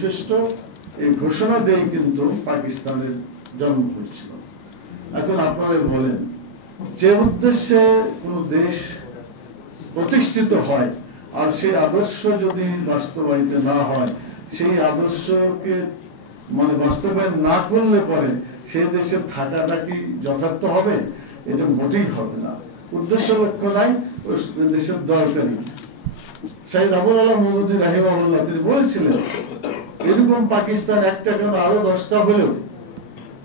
Manifesto এই ঘোষণা দিয়ে কিন্তু পাকিস্তানের জন্ম হয়েছিল। এখন আপনারা বলেন, যে উদ্দেশ্যে কোন দেশ প্রতিষ্ঠিত হয় আর সেই আদর্শ যদি বাস্তবায়িত না হয়, সেই আদর্শকে মানে বাস্তবায়ন না করলে পরে সেই দেশে থাকাটা কি যথার্থ হবে? এটা মোটেই হবে না। উদ্দেশ্য লক্ষ্য নাই, ওই দেশের দরকারি। সাইদ আবুল আলা মওদুদী রাহিমাহুল্লাহ তিনি বলেছিলেন, এরকম পাকিস্তান একটা কেন আরো 10টা হলেও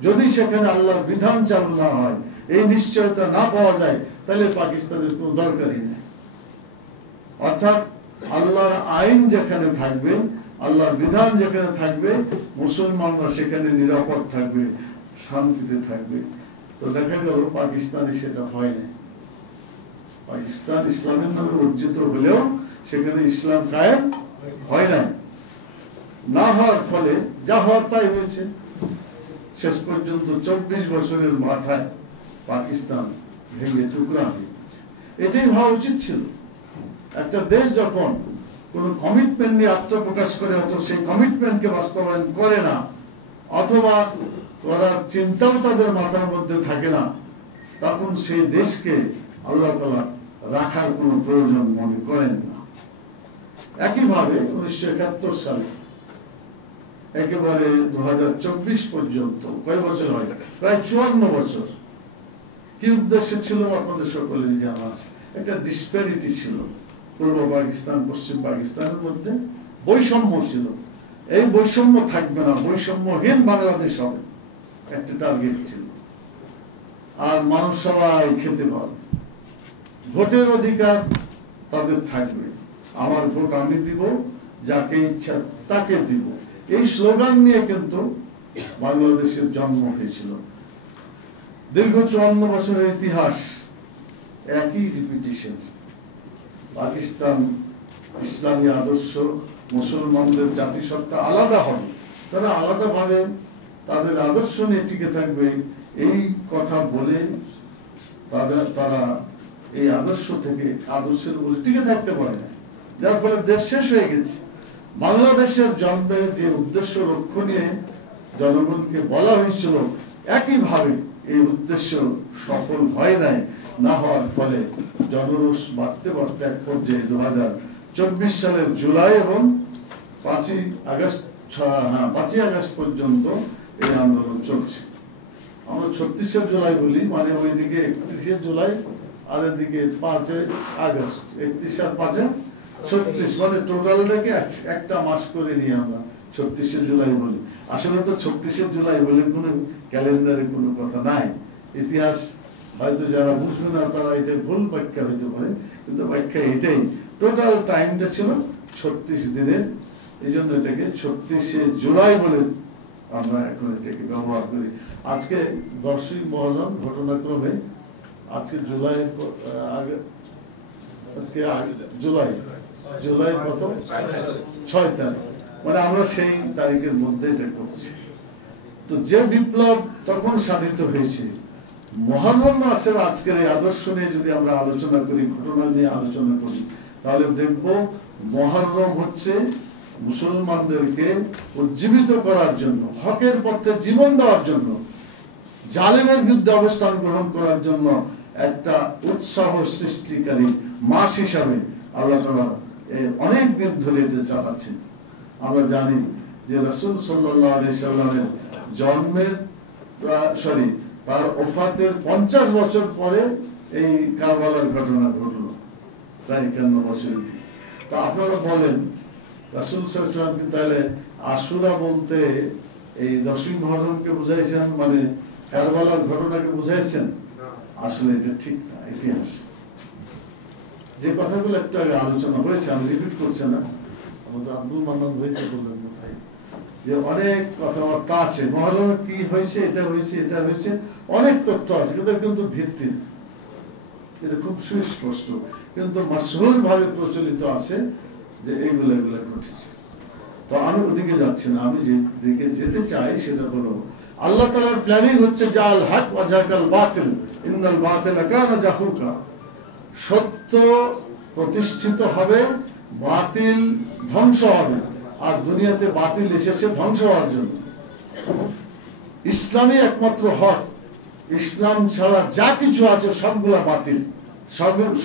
যদি সেখানে আল্লাহর বিধান চালু না হয়, এই নিশ্চয়তা না পাওয়া যায়, তাহলে পাকিস্তানের কোনো দরকারই নেই। অর্থাৎ আল্লাহর আইন যেখানে থাকবে, আল্লাহর বিধান যেখানে থাকবে, মুসলমানরা সেখানে নিরাপদ থাকবে, শান্তিতে থাকবে। তো দেখা গেল পাকিস্তানে সেটা হয় না। পাকিস্তান ইসলামের নামে অর্জিত হলেও সেখানে ইসলাম কায়েম হয় না। না হওয়ার ফলে যা হওয়ার তাই হয়েছে। শেষ পর্যন্ত 24 বছরের মাথায় পাকিস্তান ভেঙে টুকরা হয়ে গেছে। এটাই হওয়া উচিত ছিল। একটা দেশ যখন কোন কমিটমেন্ট নিয়ে আত্মপ্রকাশ করে, অত সেই কমিটমেন্টকে বাস্তবায়ন করে না, অথবা করার চিন্তাও তাদের মাথার মধ্যে থাকে না, তখন সেই দেশকে আল্লাহ তাআলা রাখার কোন প্রয়োজন মনে করেন না। একইভাবে 1971 সালে একেবারে 2024 পর্যন্ত কয় বছর হয়? প্রায় 54 বছর। কি উদ্দেশ্য ছিল আপনাদের সকলেরই জানা আছে। একটা ডিসপ্যারিটি ছিল পূর্ব পাকিস্তান পশ্চিম পাকিস্তানের মধ্যে, বৈষম্য ছিল। এই বৈষম্য থাকবে না, বৈষম্যহীন বাংলাদেশ হবে, একটা টার্গেট ছিল। আর মানুষ সবাই খেতে পাবে, ভোটের অধিকার তাদের থাকবে, আমার ভোট আমি দিব, যাকে ইচ্ছা তাকে দিব, এই স্লোগান নিয়ে কিন্তু বাংলাদেশের জন্ম হয়েছিল। দীর্ঘ 54 বছরের ইতিহাস, একই রিপিটিশন। পাকিস্তান ইসলামী আদর্শ, মুসলমানদের জাতিসত্তা আলাদা হবে, তারা আলাদাভাবে তাদের আদর্শ নিয়ে টিকে থাকবে, এই কথা বলে তারা এই আদর্শ থেকে আদর্শের উপরে টিকে থাকতে পারে না, যার ফলে দেশ শেষ হয়ে গেছে। বাংলাদেশের জন্মে যে উদ্দেশ্য লক্ষ্য নিয়ে জনগণকে বলা হয়েছিল, একইভাবে এই উদ্দেশ্য সফল হয় নাই। না হওয়ার ফলে জনরোষ বাড়তে বাড়তে এক পর্যায়ে 2024 সালের জুলাই এবং 5ই আগস্ট পর্যন্ত এই আন্দোলন চলছে। আমরা 36শে জুলাই বলি, মানে ওইদিকে 31শে জুলাই আর এদিকে 5 আগস্ট, 31 আর 5 36, মানে টোটালটাকে একটা মাস করে নিয়ে আমরা 36শে জুলাই বলি। আসলে তো 36শে জুলাই বলে কোনো ক্যালেন্ডারে কোনো কথা নাই। ইতিহাস হয়তো যারা বুঝবে না তারা এটা ভুল ব্যাখ্যা হইতে পারে, কিন্তু ব্যাখ্যা এটাই, টোটাল টাইমটা ছিল 36 দিনের। এই জন্য এটাকে 36শে জুলাই বলে আমরা এখন এটাকে ব্যবহার করি। আজকে 10ই মহররম, ঘটনাক্রমে আজকে জুলাইয়ের আগে, জুলাই প্রথম 6 তারিখ, মানে আমরা সেই তারিখের মধ্যে এটা করছি। তো যে বিপ্লব তখন সাধিত হয়েছে, মহররম মাসের আজকের এই আদর্শ নিয়ে যদি আমরা আলোচনা করি, ঘটনা নিয়ে আলোচনা করি, তাহলে দেখব মহররম হচ্ছে মুসলমানদেরকে উজ্জীবিত করার জন্য, হকের পথে জীবন দেওয়ার জন্য, জালেমের বিরুদ্ধে অবস্থান গ্রহণ করার জন্য একটা উৎসাহ সৃষ্টিকারী মাস হিসাবে আল্লাহ তাআলা অনেক দিন ধরে এটা চালাচ্ছেন। আমরা জানি যে রাসূল সাল্লাল্লাহু আলাইহি সাল্লামের জন্মের তার ওফাতের 50 বছর পরে এই কারবালার ঘটনা ঘটলো, প্রায় 51 বছর। তো আপনারা বলেন, রাসূল সাল্লাল্লাহু আলাইহি সাল্লাম কি তাহলে আশুরা বলতে এই 10ই মুহররমকে বুঝাইছেন, মানে কারবালার ঘটনাকে বুঝাইছেন? আসলে এটা ঠিক না। ইতিহাস যে কথাগুলো একটু আগে আলোচনা হয়েছে, আমি রিপিট করছি না, আমাদের আব্দুল মান্নান ভাইকে বললেন কোথায় যে অনেক কথাবার্তা আছে, মহররমে কি হয়েছে, এটা হয়েছে, এটা হয়েছে, অনেক তথ্য আছে, কিন্তু ভিত্তি এটা খুব সুস্পষ্ট, কিন্তু মাশহুর ভাবে প্রচলিত আছে যে এগুলো ঘটেছে। তো আমি ওদিকে যাচ্ছি না, আমি যেদিকে যেতে চাই সেটা হলো আল্লাহ তাআলার প্ল্যানিং হচ্ছে জাল হক ওয়া জাকাল বাতিল ইন্নাল বাতিলা কানা জাহুকা। সত্য প্রতিষ্ঠিত হবে, বাতিল ধ্বংস হবে। আর দুনিয়াতে বাতিল এসেছে ধ্বংস হওয়ার জন্য। ইসলামই একমাত্র হক। ইসলাম ছাড়া যা কিছু আছে সবগুলা বাতিল,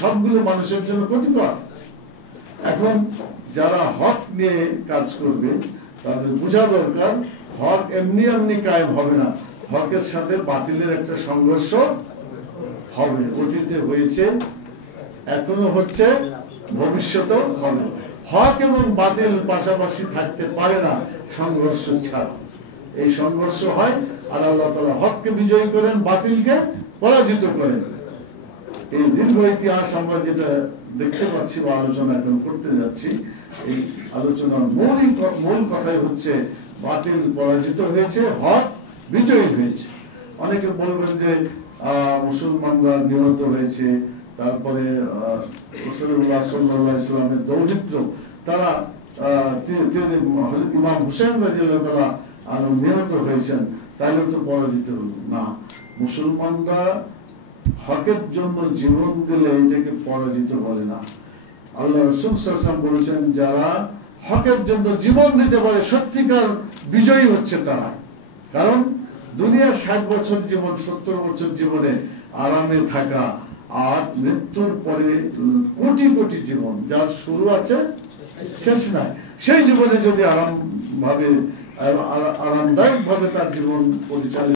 সবগুলো মানুষের জন্য ক্ষতিকর। এখন যারা হক নিয়ে কাজ করবে তাদের বোঝা দরকার হক এমনি এমনি কায়েম হবে না, হকের সাথে বাতিলের একটা সংঘর্ষ হবে। অতীতে হয়েছে, এখনো হচ্ছে, ভবিষ্যতেও হবে। হক এবং বাতিল পাশাপাশি থাকতে পারে না সংঘর্ষ ছাড়া। এই সংঘর্ষ হয় আর আল্লাহ তাআলা হককে বিজয়ী করেন, বাতিলকে পরাজিত করেন। এই দীর্ঘ ইতিহাস আমরা যেটা দেখতে পাচ্ছি বা আলোচনা এখন করতে যাচ্ছি, এই আলোচনার মূল কথাই হচ্ছে বাতিল পরাজিত হয়েছে, হক বিজয়ী হয়েছে। অনেকে বলবেন যে মুসলমানরা নিহত হয়েছে, তারপরে রাসূলুল্লাহ সাল্লাল্লাহু আলাইহি ওয়াসাল্লামের দৌহিত্র তারা ইমাম হুসাইন রাদিয়াল্লাহু তাআলা নিহত হয়েছেন, তাহলে তো পরাজিত হল না। মুসলমানরা হকের জন্য জীবন দিলে এটাকে পরাজিত বলে না। আল্লাহ রাসূল সাল্লাল্লাহু আলাইহি ওয়াসাল্লাম বলেছেন যারা হকের জন্য জীবন দিতে পারে সত্যিকার বিজয়ী হচ্ছে তারা। কারণ দুনিয়ার 60 বছর জীবন, 70 বছর জীবনে আরামে থাকা আর মৃত্যুর পরে কোটি কোটি জীবন, যার শুরু আছে শেষ নাই, সেই জীবনে যদি আরামদায়ক ভাবে তার জীবন পরিচালিত